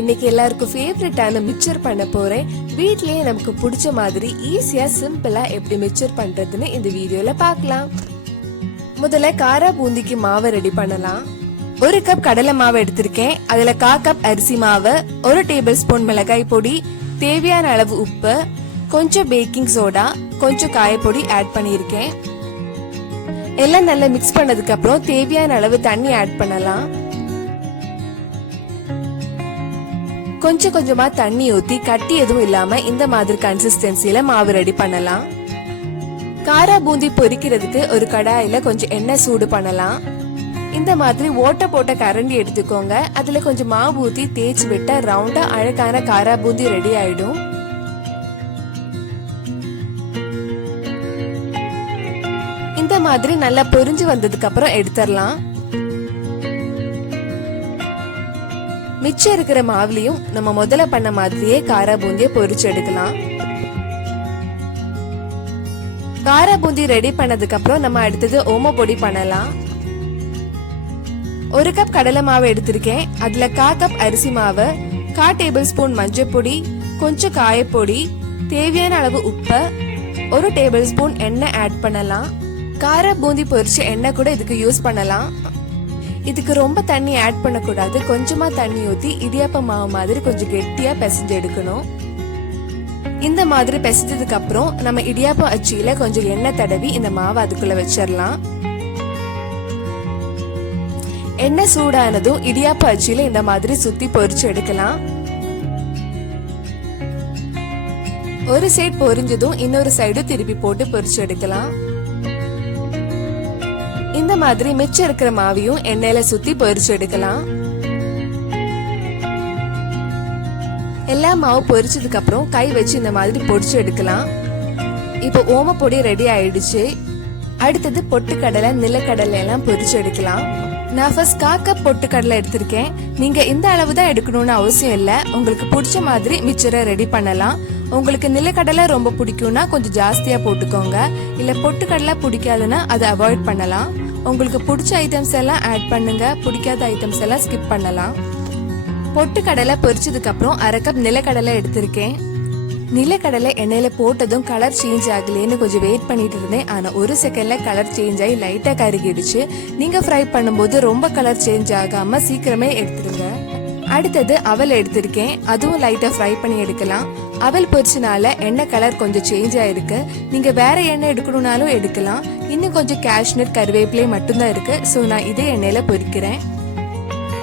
இன்னைக்கு எல்லாருக்கும் ஃபேவரட்டான மிக்சர் பண்ண போறேன். வீட்லயே நமக்கு பிடிச்ச மாதிரி ஈஸியா சிம்பிளா எப்படி மிக்சர் பண்றதுன்னு இந்த வீடியோல பார்க்கலாம். முதல்ல காரா பூந்திக்கு மாவை ரெடி பண்ணலாம். 1 கப் கடலை மாவு எடுத்திருக்கேன். அதுல 1/4 கப் அரிசி மாவு, 1 டேபிள் ஸ்பூன் மிளகாய் பொடி, தேவையான அளவு உப்பு, கொஞ்சம் பேக்கிங் சோடா, கொஞ்சம் காயப்பொடி ஆட் பண்ணியிருக்கேன். எல்லாம் நல்லா மிக்ஸ் பண்ணதுக்கு அப்புறம் தேவையான அளவு தண்ணி ஆட் பண்ணலாம். கொஞ்சம் கொஞ்சமா தண்ணி ஊத்தி கட்டி எதுவும் இல்லாம இந்த மாதிரி கன்சிஸ்டன்சில மாவு ரெடி பண்ணலாம். காரா பூந்தி பொரிக்கிறதுக்கு ஒரு கடாயில கொஞ்சம் எண்ணெய் சூடு பண்ணலாம். இந்த மாதிரி ஓட்ட போட்ட கரண்டி எடுத்துக்கோங்க. அதுல கொஞ்சம் மாவு ஊத்தி தேய்ச்சி விட்ட ரவுண்டா அழகான காரா பூந்தி ரெடி ஆயிடும். இந்த மாதிரி நல்லா பொரிஞ்சு வந்ததுக்கு அப்புறம் எடுத்துடலாம். மிச்சம் இருக்கிற மாவுலயும் நம்ம முதல்ல பண்ண மாதிரியே காரா பூந்தியை பொரிச்சு எடுக்கலாம். காரா பூந்தி ரெடி பண்ணதுக்கு அப்புறம் நம்ம அடுத்தது ஓமப்பொடி பண்ணலாம். 1 கப் கடலை மாவு எடுத்திருக்கேன். அதுல 1/4 கப் அரிசி மாவு, 1/4 டேபிள் ஸ்பூன் மஞ்சள் பொடி, கொஞ்சம் காயப்பொடி, தேவையான அளவு உப்பு, 1 டேபிள் ஸ்பூன் எண்ணெய் ஆட் பண்ணலாம். காரா பூந்தி பொரிச்ச எண்ணெய் கூட இதுக்கு யூஸ் பண்ணலாம். இதுக்கு ரொம்ப தண்ணி ஆட் பண்ணக்கூடாது. கொஞ்சமா தண்ணி ஊத்தி இடியாப்ப மாவு மாதிரி கொஞ்சம் கெட்டியா பிசைஞ்சு எடுக்கணும். இந்த மாதிரி பிசைஞ்சதுக்கு அப்புறம் நம்ம இடியாப்ப அச்சியில கொஞ்சம் எண்ணெய் தடவி இந்த மாவை அதுக்குள்ள வச்சிடலாம். எண்ணெய் சூடானதும் இடியாப்ப அச்சியில இந்த மாதிரி சுத்தி பொரிச்சு எடுக்கலாம். ஒரு சைடு பொரிஞ்சதும் இன்னொரு சைடு திருப்பி போட்டு பொரிச்சு எடுக்கலாம். இந்த மாதிரி மிச்சம் இருக்கிற மாவையும் எண்ணெயில சுத்தி பொரிச்சு எடுக்கலாம். எல்லா மாவு பொரிச்சதுக்கு அப்புறம் கை வச்சு இந்த மாதிரி பொரிச்சு எடுக்கலாம். இப்போ ஓமப்பொடி ரெடி ஆயிடுச்சு. அடுத்தது பொட்டுக்கடலை, நிலக்கடலை எல்லாம் பொரிச்சு எடுக்கலாம். நான் ஃபர்ஸ்ட் 1/4 கப் பொட்டுக்கடலை எடுத்திருக்கேன். நீங்க இந்த அளவு தான் எடுக்கணும்னு அவசியம் இல்ல. உங்களுக்கு பிடிச்ச மாதிரி மிக்சரை ரெடி பண்ணலாம். உங்களுக்கு நிலக்கடலை ரொம்ப பிடிக்கும்னா கொஞ்சம் ஜாஸ்தியா போட்டுக்கோங்க. இல்ல பொட்டுக்கடலை பிடிக்காதுன்னா அதை அவாய்ட் பண்ணலாம். உங்களுக்கு பிடிச்ச ஐட்டம்ஸ் எல்லாம் ஆட் பண்ணுங்க. பிடிக்காத ஐட்டம்ஸ் எல்லாம் ஸ்கிப் பண்ணலாம். பொட்டுக்கடலை பொரிச்சதுக்கு அப்புறம் 1/2 கப் நிலக்கடலை எடுத்திருக்கேன். நிலக்கடலை எண்ணெயில போட்டதும் கலர் சேஞ்ச் ஆகலேன்னு கொஞ்சம் வெயிட் பண்ணிட்டு இருந்தேன். ஆனா ஒரு செகண்ட்ல கலர் சேஞ்ச் ஆகி லைட்டா கருகிடுச்சு. நீங்க ஃப்ரை பண்ணும்போது ரொம்ப கலர் சேஞ்ச் ஆகாம சீக்கிரமே எடுத்துருங்க. அடுத்தது அவல் எடுத்திருக்கேன். அதுவும் லைட்டா ஃப்ரை பண்ணி எடுக்கலாம். அவல் பொரிச்சனால எண்ணெய் கலர் கொஞ்சம் சேஞ்ச் ஆயிருக்கு. நீங்க வேற எண்ணெய் எடுக்கணும்னாலும் எடுக்கலாம். இன்னும் கொஞ்சம் கேஷ்நட், கருவேப்பிலை மட்டும்தான் இருக்கு. சோ நான் இதே எண்ணெயில பொரிக்கிறேன்.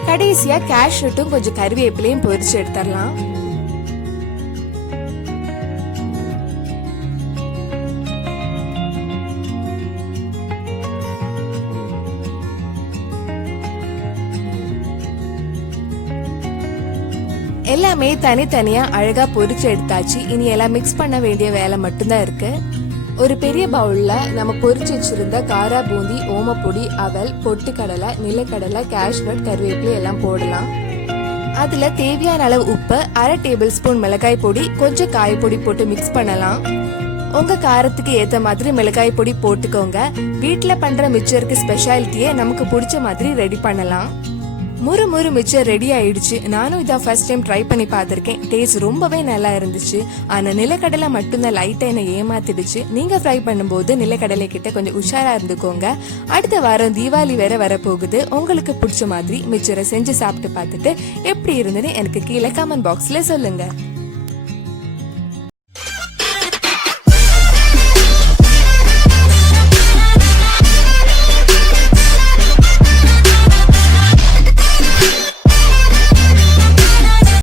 கடைசியா கேஷ்நட்டும் கொஞ்சம் கருவேப்பிலையும் பொரிச்சு எடுத்துடலாம். எல்லாமே தனித்தனியா அழகா பொரிச்சு எடுத்தாச்சு. இனி எல்லாம் மிக்ஸ் பண்ண வேண்டிய வேலை மட்டும்தான் இருக்கு. ஒரு பெரிய பவுல்ல நம்ம பொரிச்சு வச்சிருந்த காரா பூந்தி, ஓமப்பொடி, அவல், பொட்டுக்கடலை, நிலக்கடலை, கேஷ்நட், கருவேப்பிலை எல்லாம் போடலாம். அதுல தேவையான அளவு உப்பு, 1/2 டேபிள் ஸ்பூன் மிளகாய் பொடி, கொஞ்சம் காயப்பொடி போட்டு மிக்ஸ் பண்ணலாம். உங்க காரத்துக்கு ஏத்த மாதிரி மிளகாய் பொடி போட்டுக்கோங்க. வீட்டுல பண்ற மிக்சருக்கு ஸ்பெஷாலிட்டியே நமக்கு பிடிச்ச மாதிரி ரெடி பண்ணலாம். முறு மிக்சர் ரெடி ஆயிடுச்சு. நானும் இதை ஃபர்ஸ்ட் டைம் ட்ரை பண்ணி பார்த்திருக்கேன். டேஸ்ட் ரொம்பவே நல்லா இருந்துச்சு. ஆனா நிலக்கடலை மட்டும்தான் லைட்டா என்ன ஏமாத்திடுச்சு. நீங்க ஃப்ரை பண்ணும்போது நிலக்கடலை கிட்ட கொஞ்சம் உஷாரா இருந்துக்கோங்க. அடுத்த வாரம் தீபாவளி வேற வரப்போகுது. உங்களுக்கு பிடிச்ச மாதிரி மிக்சரை செஞ்சு சாப்பிட்டு பார்த்துட்டு எப்படி இருந்ததுன்னு எனக்கு கீழே கமெண்ட் பாக்ஸ்ல சொல்லுங்க.